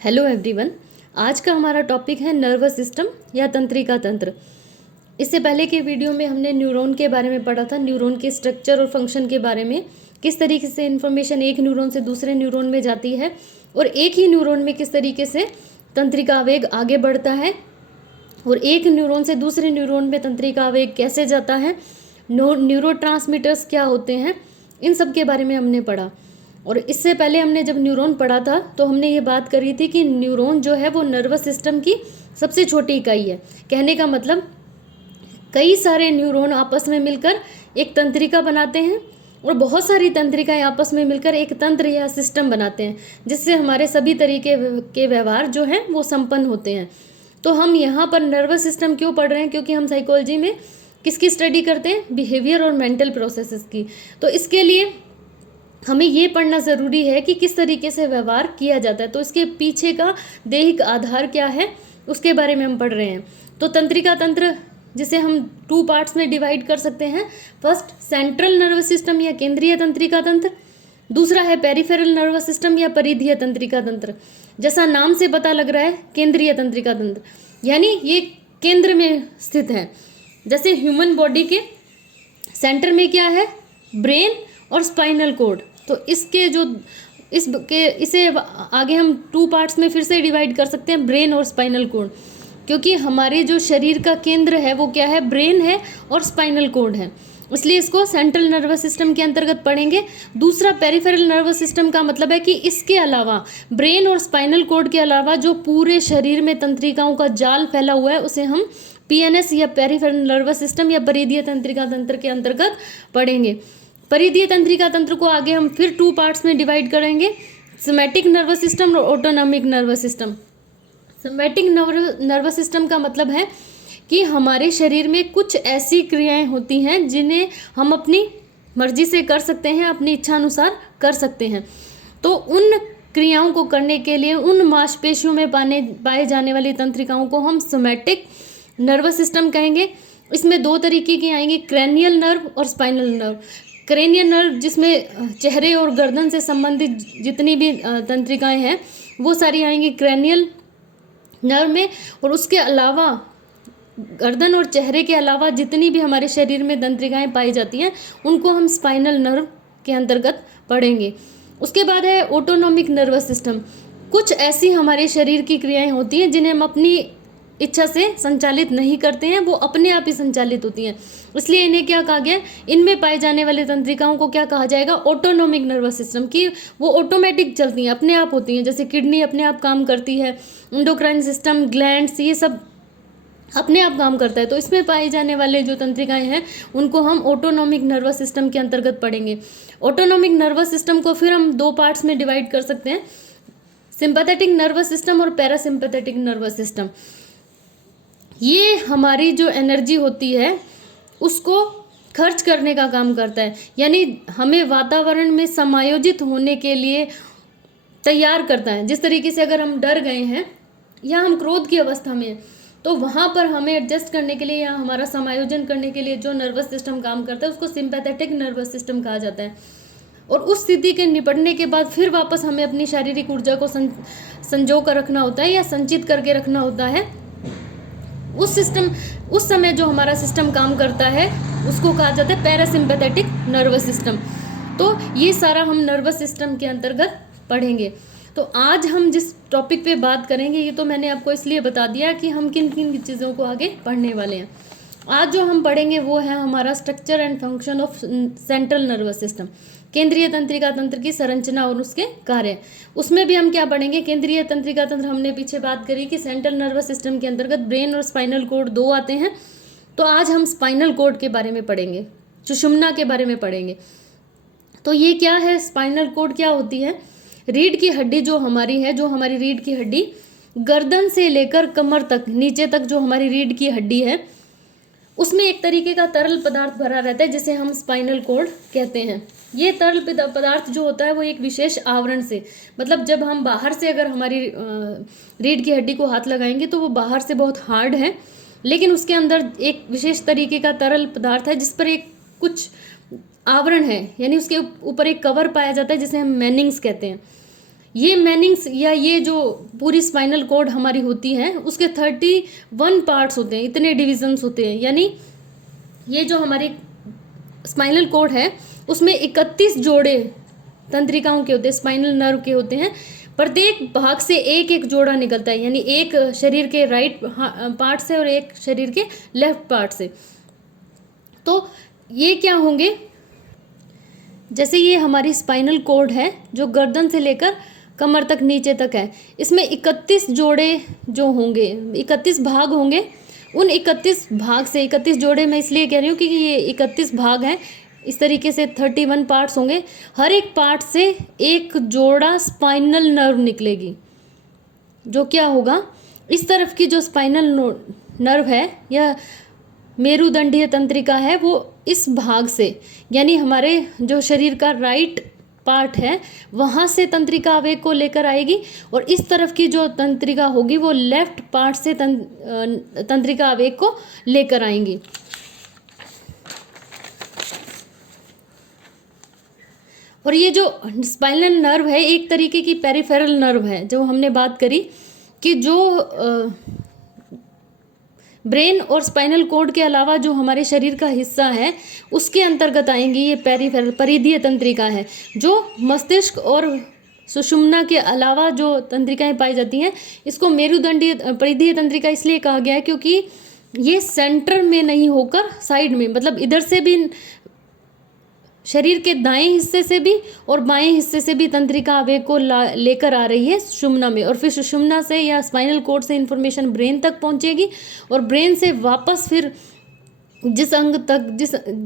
Hello everyone. आज का हमारा टॉपिक है नर्वस सिस्टम या तंत्रिका तंत्र। इससे पहले के वीडियो में हमने न्यूरॉन के बारे में पढ़ा था, न्यूरॉन के स्ट्रक्चर और फंक्शन के बारे में, किस तरीके से इन्फॉर्मेशन एक न्यूरॉन से दूसरे न्यूरॉन में जाती है और एक ही न्यूरॉन में किस तरीके से तंत्रिका आवेग आगे बढ़ता है और एक न्यूरॉन से दूसरे न्यूरॉन में तंत्रिका आवेग कैसे जाता है, न्यूरोट्रांसमीटर्स क्या होते हैं, इन सब के बारे में हमने पढ़ा। और इससे पहले हमने जब न्यूरॉन पढ़ा था तो हमने ये बात करी थी कि न्यूरॉन जो है वो नर्वस सिस्टम की सबसे छोटी इकाई है। कहने का मतलब कई सारे न्यूरॉन आपस में मिलकर एक तंत्रिका बनाते हैं और बहुत सारी तंत्रिकाएं आपस में मिलकर एक तंत्र या सिस्टम बनाते हैं, जिससे हमारे सभी तरीके के व्यवहार जो हैं वो संपन्न होते हैं। तो हम यहाँ पर नर्वस सिस्टम क्यों पढ़ रहे हैं? क्योंकि हम साइकोलॉजी में किसकी स्टडी करते हैं? बिहेवियर और मेंटल प्रोसेसेस की। तो इसके लिए हमें ये पढ़ना ज़रूरी है कि किस तरीके से व्यवहार किया जाता है, तो इसके पीछे का दैहिक आधार क्या है उसके बारे में हम पढ़ रहे हैं। तो तंत्रिका तंत्र जिसे हम 2 पार्ट्स में डिवाइड कर सकते हैं। फर्स्ट सेंट्रल नर्वस सिस्टम या केंद्रीय तंत्रिका तंत्र, दूसरा है पेरिफेरल नर्वस सिस्टम या परिधीय तंत्रिका तंत्र। जैसा नाम से पता लग रहा है केंद्रीय तंत्रिका तंत्र, यानी ये केंद्र में स्थित है। जैसे ह्यूमन बॉडी के सेंटर में क्या है? ब्रेन और स्पाइनल कॉर्ड। तो इसके जो इसे आगे हम 2 पार्ट्स में फिर से डिवाइड कर सकते हैं, ब्रेन और स्पाइनल कॉर्ड, क्योंकि हमारे जो शरीर का केंद्र है वो क्या है? ब्रेन है और स्पाइनल कॉर्ड है, इसलिए इसको सेंट्रल नर्वस सिस्टम के अंतर्गत पढ़ेंगे। दूसरा पेरिफेरल नर्वस सिस्टम का मतलब है कि इसके अलावा, ब्रेन और स्पाइनल कॉर्ड के अलावा जो पूरे शरीर में तंत्रिकाओं का जाल फैला हुआ है उसे हम पीएनएस या पेरिफेरल नर्वस सिस्टम या परिधीय तंत्रिका तंत्र के अंतर्गत पढ़ेंगे। परिधीय तंत्रिका तंत्र को आगे हम फिर 2 पार्ट्स में डिवाइड करेंगे, सोमैटिक नर्वस सिस्टम और autonomic nervous system. Somatic nervous system का मतलब है कि हमारे शरीर में कुछ ऐसी क्रियाएं होती हैं जिन्हें हम अपनी मर्जी से कर सकते हैं, अपनी इच्छा अनुसार कर सकते हैं। तो उन क्रियाओं को करने के लिए उन मांसपेशियों में पाए जाने वाली तंत्रिकाओं को हम सोमैटिक नर्वस सिस्टम कहेंगे। इसमें 2 तरीके की आएंगी, क्रैनियल नर्व और स्पाइनल नर्व। क्रेनियल नर्व जिसमें चेहरे और गर्दन से संबंधित जितनी भी तंत्रिकाएं हैं वो सारी आएंगी क्रेनियल नर्व में, और उसके अलावा गर्दन और चेहरे के अलावा जितनी भी हमारे शरीर में तंत्रिकाएं पाई जाती हैं उनको हम स्पाइनल नर्व के अंतर्गत पढ़ेंगे। उसके बाद है ऑटोनॉमिक नर्वस सिस्टम। कुछ ऐसी हमारे शरीर की क्रियाएं होती हैं जिन्हें हम अपनी इच्छा से संचालित नहीं करते हैं, वो अपने आप ही संचालित होती हैं, इसलिए इन्हें क्या कहा गया? इनमें पाए जाने वाले तंत्रिकाओं को क्या कहा जाएगा? Autonomic nervous system. की वो ऑटोमेटिक चलती हैं, अपने आप होती हैं। जैसे किडनी अपने आप काम करती है, एंडोक्राइन सिस्टम, ग्लैंड्स, ये सब अपने आप काम करता है। तो इसमें पाए जाने वाले जो तंत्रिकाएं हैं उनको हम ऑटोनॉमिक नर्वस सिस्टम के अंतर्गत पढ़ेंगे। ऑटोनॉमिक नर्वस सिस्टम को फिर हम 2 पार्ट्स में डिवाइड कर सकते हैं, सिंपैथेटिक नर्वस सिस्टम और पैरासिम्पैथेटिक नर्वस सिस्टम। ये हमारी जो एनर्जी होती है उसको खर्च करने का काम करता है, यानी हमें वातावरण में समायोजित होने के लिए तैयार करता है। जिस तरीके से अगर हम डर गए हैं या हम क्रोध की अवस्था में हैं तो वहाँ पर हमें एडजस्ट करने के लिए या हमारा समायोजन करने के लिए जो नर्वस सिस्टम काम करता है उसको सिंपैथेटिक नर्वस सिस्टम कहा जाता है। और उस स्थिति के निपटने के बाद फिर वापस हमें अपनी शारीरिक ऊर्जा को संजो कर रखना होता है या संचित करके रखना होता है। उस समय जो हमारा सिस्टम काम करता है उसको कहा जाता है पैरासिम्पैथेटिक नर्वस सिस्टम। तो ये सारा हम नर्वस सिस्टम के अंतर्गत पढ़ेंगे। तो आज हम जिस टॉपिक पे बात करेंगे ये तो मैंने आपको इसलिए बता दिया कि हम किन किन चीज़ों को आगे पढ़ने वाले हैं। आज जो हम पढ़ेंगे वो है हमारा structure and function of central nervous system, केंद्रीय तंत्रिका तंत्र की संरचना और उसके कार्य। उसमें भी हम क्या पढ़ेंगे? केंद्रीय तंत्रिका तंत्र हमने पीछे बात करी कि सेंट्रल नर्वस सिस्टम के अंतर्गत ब्रेन और स्पाइनल कॉर्ड 2 आते हैं। तो आज हम स्पाइनल कॉर्ड के बारे में पढ़ेंगे, सुषुम्ना के बारे में पढ़ेंगे। तो ये क्या है? स्पाइनल कॉर्ड क्या होती है? रीढ़ की हड्डी जो हमारी है, जो हमारी रीढ़ की हड्डी गर्दन से लेकर कमर तक नीचे तक जो हमारी रीढ़ की हड्डी है उसमें एक तरीके का तरल पदार्थ भरा रहता है जिसे हम स्पाइनल कॉर्ड कहते हैं। ये तरल पदार्थ जो होता है वो एक विशेष आवरण से, मतलब जब हम बाहर से अगर हमारी रीढ़ की हड्डी को हाथ लगाएंगे तो वो बाहर से बहुत हार्ड है, लेकिन उसके अंदर एक विशेष तरीके का तरल पदार्थ है जिस पर एक कुछ आवरण है, यानी उसके ऊपर एक कवर पाया जाता है जिसे हम मैनिंग्स कहते हैं। ये मैनिंग्स या ये जो पूरी स्पाइनल कॉर्ड हमारी होती है उसके 31 पार्ट्स होते हैं, इतने डिविजन्स होते हैं। यानी ये जो हमारी स्पाइनल कॉर्ड है उसमें 31 जोड़े तंत्रिकाओं के होते हैं, स्पाइनल नर्व के होते हैं। प्रत्येक भाग से एक एक जोड़ा निकलता है, यानी एक शरीर के राइट पार्ट से और एक शरीर के लेफ्ट पार्ट से। तो ये क्या होंगे, जैसे ये हमारी स्पाइनल कॉर्ड है जो गर्दन से लेकर कमर तक नीचे तक है, इसमें 31 जोड़े जो होंगे, 31 भाग होंगे। उन 31 भाग से 31 जोड़े मैं इसलिए कह रही हूँ क्योंकि ये 31 भाग हैं, इस तरीके से 31 पार्ट्स होंगे। हर एक पार्ट से एक जोड़ा स्पाइनल नर्व निकलेगी। जो क्या होगा, इस तरफ की जो स्पाइनल नर्व है या मेरुदंडीय तंत्रिका है वो इस भाग से, यानी हमारे जो शरीर का राइट पार्ट है वहाँ से तंत्रिका आवेग को लेकर आएगी, और इस तरफ की जो तंत्रिका होगी वो लेफ्ट पार्ट से तंत्रिका आवेग को लेकर आएंगी। और ये जो स्पाइनल नर्व है एक तरीके की पेरिफेरल नर्व है, जो हमने बात करी कि जो ब्रेन और स्पाइनल कॉर्ड के अलावा जो हमारे शरीर का हिस्सा है उसके अंतर्गत आएंगी। ये पेरिफेरल परिधीय तंत्रिका है, जो मस्तिष्क और सुषुम्ना के अलावा जो तंत्रिकाएं पाई जाती हैं इसको मेरुदंडीय परिधीय तंत्रिका इसलिए कहा गया है क्योंकि ये सेंटर में नहीं होकर साइड में, मतलब इधर से भी शरीर के दाएं हिस्से से भी और बाएं हिस्से से भी तंत्रिका आवेग को लेकर आ रही है सुषुम्ना में, और फिर सुषुम्ना से या स्पाइनल कॉर्ड से इंफॉर्मेशन ब्रेन तक पहुंचेगी, और ब्रेन से वापस फिर जिस अंग तक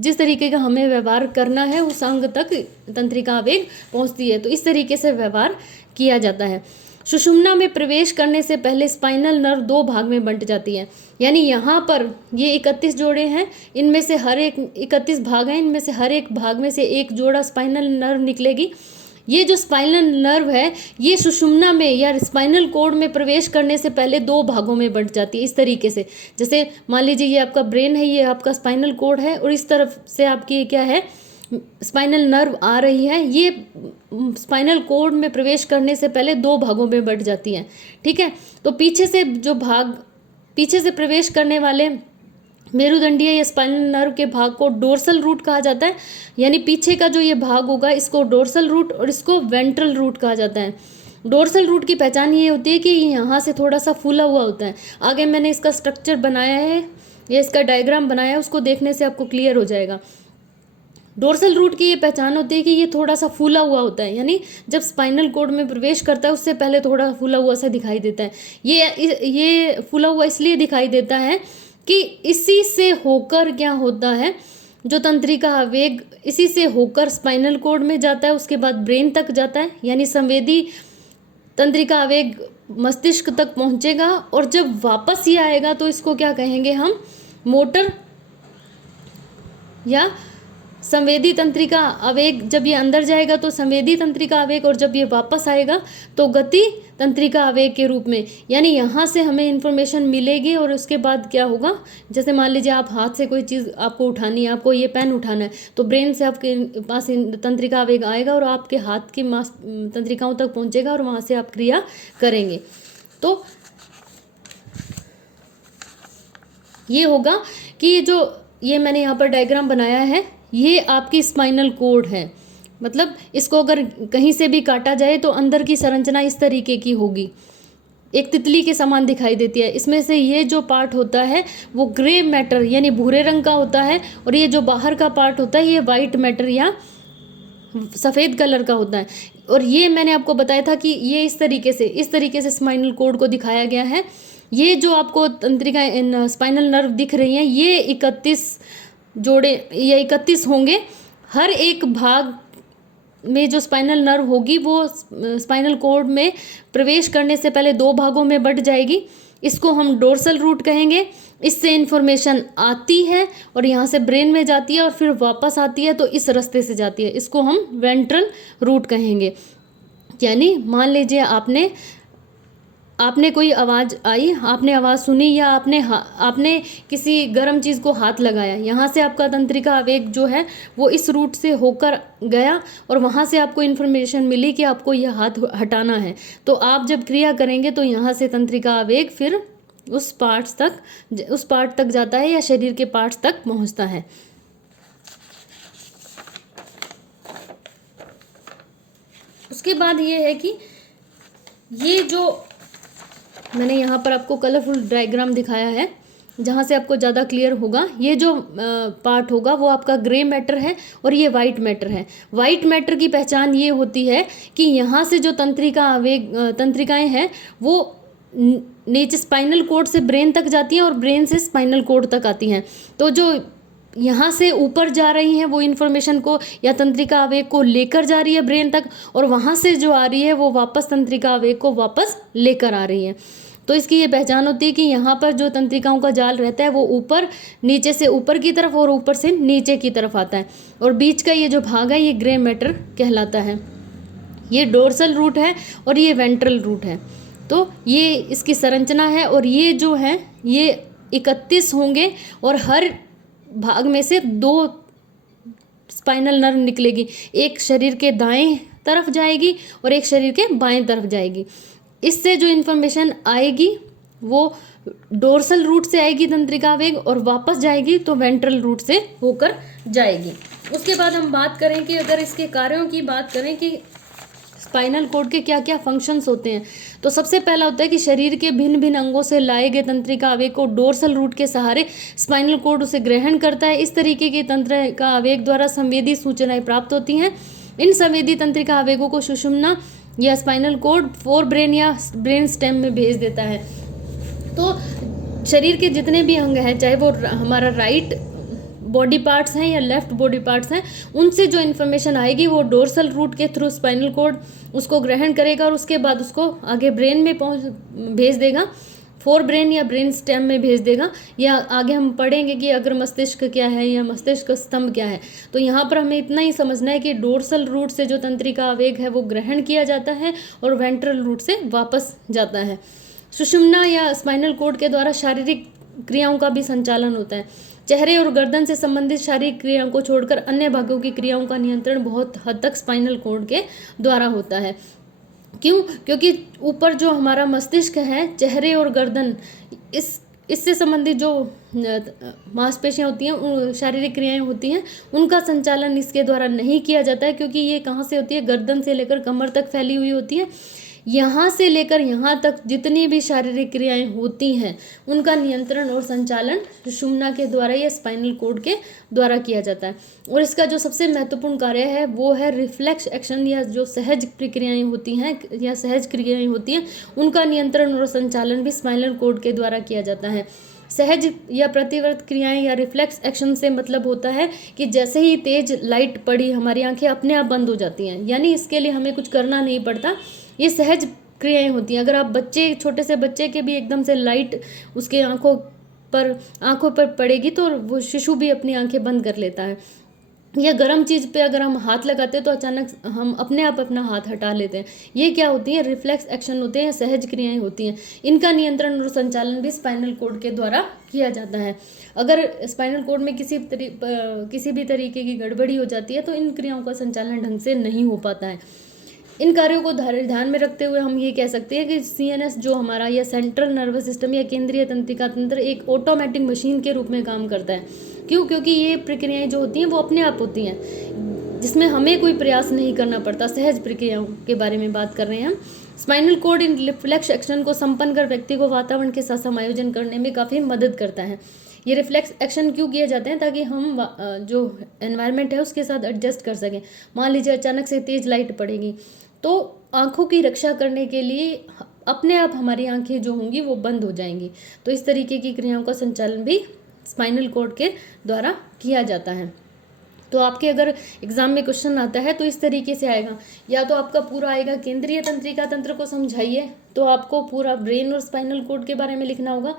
जिस तरीके का हमें व्यवहार करना है उस अंग तक तंत्रिका आवेग पहुंचती है। तो इस तरीके से व्यवहार किया जाता है। सुषुम्ना में प्रवेश करने से पहले स्पाइनल नर्व 2 भाग में बंट जाती है, यानी यहाँ पर ये 31 जोड़े हैं, इनमें से हर एक 31 भाग हैं, इनमें से हर एक भाग में से एक जोड़ा स्पाइनल नर्व निकलेगी। ये जो स्पाइनल नर्व है ये सुषुम्ना में या स्पाइनल कॉर्ड में प्रवेश करने से पहले 2 भागों में बंट जाती है। इस तरीके से, जैसे मान लीजिए ये आपका ब्रेन है, ये आपका स्पाइनल कॉर्ड है, और इस तरफ से आपकी क्या है स्पाइनल नर्व आ रही है, ये स्पाइनल कॉर्ड में प्रवेश करने से पहले 2 भागों में बंट जाती है। ठीक है, तो पीछे से प्रवेश करने वाले मेरुदंडीय या स्पाइनल नर्व के भाग को डोर्सल रूट कहा जाता है, यानी पीछे का जो ये भाग होगा इसको डोर्सल रूट और इसको वेंट्रल रूट कहा जाता है। डोर्सल रूट की पहचान ये होती है कि यहाँ से थोड़ा सा फूला हुआ होता है। आगे मैंने इसका स्ट्रक्चर बनाया है या इसका डायग्राम बनाया है, उसको देखने से आपको क्लियर हो जाएगा। डोर्सल रूट की ये पहचान होती है कि ये थोड़ा सा फूला हुआ होता है, यानी जब स्पाइनल कॉर्ड में प्रवेश करता है उससे पहले थोड़ा फूला हुआ सा दिखाई देता है। ये फूला हुआ इसलिए दिखाई देता है कि इसी से होकर क्या होता है, जो तंत्रिका आवेग इसी से होकर स्पाइनल कॉर्ड में जाता है, उसके बाद ब्रेन तक जाता है, यानी संवेदी तंत्रिका आवेग मस्तिष्क तक पहुंचेगा, और जब वापस ये आएगा तो इसको क्या कहेंगे हम, मोटर या संवेदी तंत्रिका आवेग। जब ये अंदर जाएगा तो संवेदी तंत्रिका आवेग, और जब ये वापस आएगा तो गति तंत्रिका आवेग के रूप में, यानी यहाँ से हमें इन्फॉर्मेशन मिलेगी। और उसके बाद क्या होगा, जैसे मान लीजिए आप हाथ से कोई चीज़ आपको उठानी है, आपको ये पेन उठाना है, तो ब्रेन से आपके पास तंत्रिका आवेग आएगा और आपके हाथ की तंत्रिकाओं तक पहुँचेगा और वहाँ से आप क्रिया करेंगे। तो ये होगा कि ये मैंने यहाँ पर डायग्राम बनाया है, ये आपकी स्पाइनल कॉर्ड है। मतलब इसको अगर कहीं से भी काटा जाए तो अंदर की संरचना इस तरीके की होगी, एक तितली के समान दिखाई देती है। इसमें से ये जो पार्ट होता है वो ग्रे मैटर यानी भूरे रंग का होता है, और ये जो बाहर का पार्ट होता है ये वाइट मैटर या सफ़ेद कलर का होता है। और ये मैंने आपको बताया था कि ये इस तरीके से स्पाइनल कॉर्ड को दिखाया गया है। ये जो आपको तंत्रिका स्पाइनल नर्व दिख रही हैं ये 31 जोड़े या 31 होंगे। हर एक भाग में जो स्पाइनल नर्व होगी वो स्पाइनल कॉर्ड में प्रवेश करने से पहले 2 भागों में बंट जाएगी। इसको हम डोर्सल रूट कहेंगे। इससे इन्फॉर्मेशन आती है और यहाँ से ब्रेन में जाती है और फिर वापस आती है, तो इस रास्ते से जाती है। इसको हम वेंट्रल रूट कहेंगे। यानी मान लीजिए आपने कोई आवाज़ आई, आपने आवाज़ सुनी, या आपने किसी गर्म चीज़ को हाथ लगाया, यहाँ से आपका तंत्रिका आवेग जो है वो इस रूट से होकर गया और वहाँ से आपको इन्फॉर्मेशन मिली कि आपको यह हाथ हटाना है। तो आप जब क्रिया करेंगे तो यहाँ से तंत्रिका आवेग फिर उस पार्ट तक जाता है या शरीर के पार्ट्स तक पहुँचता है। उसके बाद ये है कि ये जो मैंने यहाँ पर आपको कलरफुल डायग्राम दिखाया है, जहाँ से आपको ज़्यादा क्लियर होगा, ये जो पार्ट होगा वो आपका ग्रे मैटर है और ये वाइट मैटर है। वाइट मैटर की पहचान ये होती है कि यहाँ से जो तंत्रिकाएं हैं वो नीचे स्पाइनल कॉर्ड से ब्रेन तक जाती हैं और ब्रेन से स्पाइनल कॉर्ड तक आती हैं। तो जो यहाँ से ऊपर जा रही हैं वो इन्फॉर्मेशन को या तंत्रिका आवेग को लेकर जा रही है ब्रेन तक, और वहाँ से जो आ रही है वो वापस तंत्रिका आवेग को वापस लेकर आ रही है। तो इसकी ये पहचान होती है कि यहाँ पर जो तंत्रिकाओं का जाल रहता है वो ऊपर, नीचे से ऊपर की तरफ और ऊपर से नीचे की तरफ आता है, और बीच का ये जो भाग है ये ग्रे मैटर कहलाता है। ये डोर्सल रूट है और ये वेंट्रल रूट है। तो ये इसकी संरचना है, और ये जो है ये 31 होंगे और हर भाग में से 2 स्पाइनल नर्व निकलेगी, एक शरीर के दाएं तरफ जाएगी और एक शरीर के बाएं तरफ जाएगी। इससे जो इन्फॉर्मेशन आएगी वो डोर्सल रूट से आएगी तंत्रिका आवेग, और वापस जाएगी तो वेंट्रल रूट से होकर जाएगी। उसके बाद हम बात करें कि अगर इसके कार्यों की बात करें कि स्पाइनल कॉर्ड के क्या क्या फंक्शंस होते हैं, तो सबसे पहला होता है कि शरीर के भिन्न भिन्न अंगों से लाए गए तंत्रिका आवेग को डोर्सल रूट के सहारे स्पाइनल कॉर्ड उसे ग्रहण करता है। इस तरीके के तंत्रिका आवेग द्वारा संवेदी सूचनाएं प्राप्त होती हैं। इन संवेदी तंत्रिका आवेगों को सुषुम्ना या स्पाइनल कॉर्ड फोर ब्रेन या ब्रेन स्टेम में भेज देता है। तो शरीर के जितने भी अंग हैं, चाहे वो हमारा राइट बॉडी पार्ट्स हैं या लेफ्ट बॉडी पार्ट्स हैं, उनसे जो इन्फॉर्मेशन आएगी वो डोर्सल रूट के थ्रू स्पाइनल कॉर्ड उसको ग्रहण करेगा और उसके बाद उसको आगे ब्रेन में भेज देगा, फोर ब्रेन या ब्रेन स्टेम में भेज देगा। या आगे हम पढ़ेंगे कि अगर मस्तिष्क क्या है या मस्तिष्क स्तंभ क्या है। तो यहाँ पर हमें इतना ही समझना है कि डोर्सल रूट से जो तंत्रिका आवेग है वो ग्रहण किया जाता है और वेंट्रल रूट से वापस जाता है। सुषुम्ना या स्पाइनल कॉर्ड के द्वारा शारीरिक क्रियाओं का भी संचालन होता है। चेहरे और गर्दन से संबंधित शारीरिक क्रियाओं को छोड़कर अन्य भागों की क्रियाओं का नियंत्रण बहुत हद तक स्पाइनल कॉर्ड के द्वारा होता है। क्यों? क्योंकि ऊपर जो हमारा मस्तिष्क है, चेहरे और गर्दन, इससे संबंधित जो मांसपेशियां होती हैं, शारीरिक क्रियाएं होती हैं, उनका संचालन इसके द्वारा नहीं किया जाता है, क्योंकि ये कहाँ से होती है? गर्दन से लेकर कमर तक फैली हुई होती है। यहाँ से लेकर यहाँ तक जितनी भी शारीरिक क्रियाएं होती हैं उनका नियंत्रण और संचालन सुषुम्ना के द्वारा या स्पाइनल कॉर्ड के द्वारा किया जाता है। और इसका जो सबसे महत्वपूर्ण कार्य है वो है रिफ्लेक्स एक्शन, या जो सहज प्रक्रियाएं होती हैं या सहज क्रियाएं होती हैं उनका नियंत्रण और संचालन भी स्पाइनल कॉर्ड के द्वारा किया जाता है। सहज या प्रतिवर्त क्रियाएं या रिफ्लेक्स एक्शन से मतलब होता है कि जैसे ही तेज लाइट पड़ी हमारी आंखें अपने आप बंद हो जाती हैं, यानी इसके लिए हमें कुछ करना नहीं पड़ता। ये सहज क्रियाएं होती हैं। अगर आप छोटे से बच्चे के भी एकदम से लाइट उसके आंखों पर पड़ेगी तो वो शिशु भी अपनी आंखें बंद कर लेता है। या गर्म चीज़ पे अगर हम हाथ लगाते हैं तो अचानक हम अपने आप अपना हाथ हटा लेते हैं। ये क्या होती है? रिफ्लेक्स एक्शन होते हैं, सहज क्रियाएं होती हैं। इनका नियंत्रण और संचालन भी स्पाइनल कॉर्ड के द्वारा किया जाता है। अगर स्पाइनल कॉर्ड में किसी भी तरीके की गड़बड़ी हो जाती है तो इन क्रियाओं का संचालन ढंग से नहीं हो पाता है। इन कार्यों को ध्यान में रखते हुए हम ये कह सकते हैं कि CNS जो हमारा या सेंट्रल नर्वस सिस्टम या केंद्रीय तंत्रिका तंत्र एक ऑटोमेटिक मशीन के रूप में काम करता है। क्यों? क्योंकि ये प्रक्रियाएं जो होती हैं वो अपने आप होती हैं, जिसमें हमें कोई प्रयास नहीं करना पड़ता। सहज प्रक्रियाओं के बारे में बात कर रहे हैं हम। स्पाइनल कॉर्ड इन रिफ्लेक्स एक्शन को संपन्न कर व्यक्ति को वातावरण के साथ समायोजन करने में काफ़ी मदद करता है। ये रिफ्लेक्स एक्शन क्यों किए जाते हैं? ताकि हम जो एनवायरनमेंट है उसके साथ एडजस्ट कर सकें। मान लीजिए अचानक से तेज लाइट पड़ेगी तो आँखों की रक्षा करने के लिए अपने आप हमारी आंखें जो होंगी वो बंद हो जाएंगी। तो इस तरीके की क्रियाओं का संचालन भी स्पाइनल कॉर्ड के द्वारा किया जाता है। तो आपके अगर एग्जाम में क्वेश्चन आता है तो इस तरीके से आएगा, या तो आपका पूरा आएगा केंद्रीय तंत्रिका तंत्र को समझाइए, तो आपको पूरा ब्रेन और स्पाइनल कॉर्ड के बारे में लिखना होगा।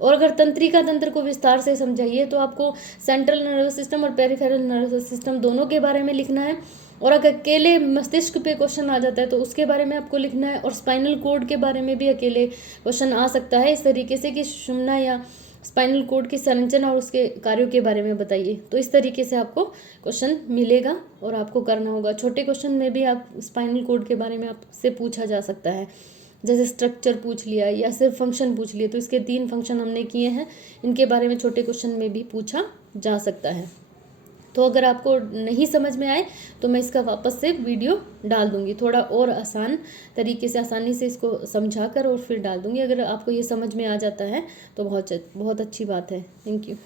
और अगर तंत्रिका तंत्र को विस्तार से समझाइए तो आपको सेंट्रल नर्वस सिस्टम और पेरिफेरल नर्वस सिस्टम दोनों के बारे में लिखना है। और अगर अकेले मस्तिष्क पे क्वेश्चन आ जाता है तो उसके बारे में आपको लिखना है, और स्पाइनल कोड के बारे में भी अकेले क्वेश्चन आ सकता है इस तरीके से कि सुषुम्ना या स्पाइनल कोड की संरचना और उसके कार्यों के बारे में बताइए। तो इस तरीके से आपको क्वेश्चन मिलेगा और आपको करना होगा। छोटे क्वेश्चन में भी आप स्पाइनल कोड के बारे में आपसे पूछा जा सकता है, जैसे स्ट्रक्चर पूछ लिया या सिर्फ फंक्शन पूछ लिए। तो इसके 3 फंक्शन हमने किए हैं, इनके बारे में छोटे क्वेश्चन में भी पूछा जा सकता है। तो अगर आपको नहीं समझ में आए तो मैं इसका वापस से वीडियो डाल दूंगी, थोड़ा और आसान तरीके से आसानी से इसको समझा कर और फिर डाल दूंगी। अगर आपको ये समझ में आ जाता है तो बहुत बहुत अच्छी बात है। Thank you.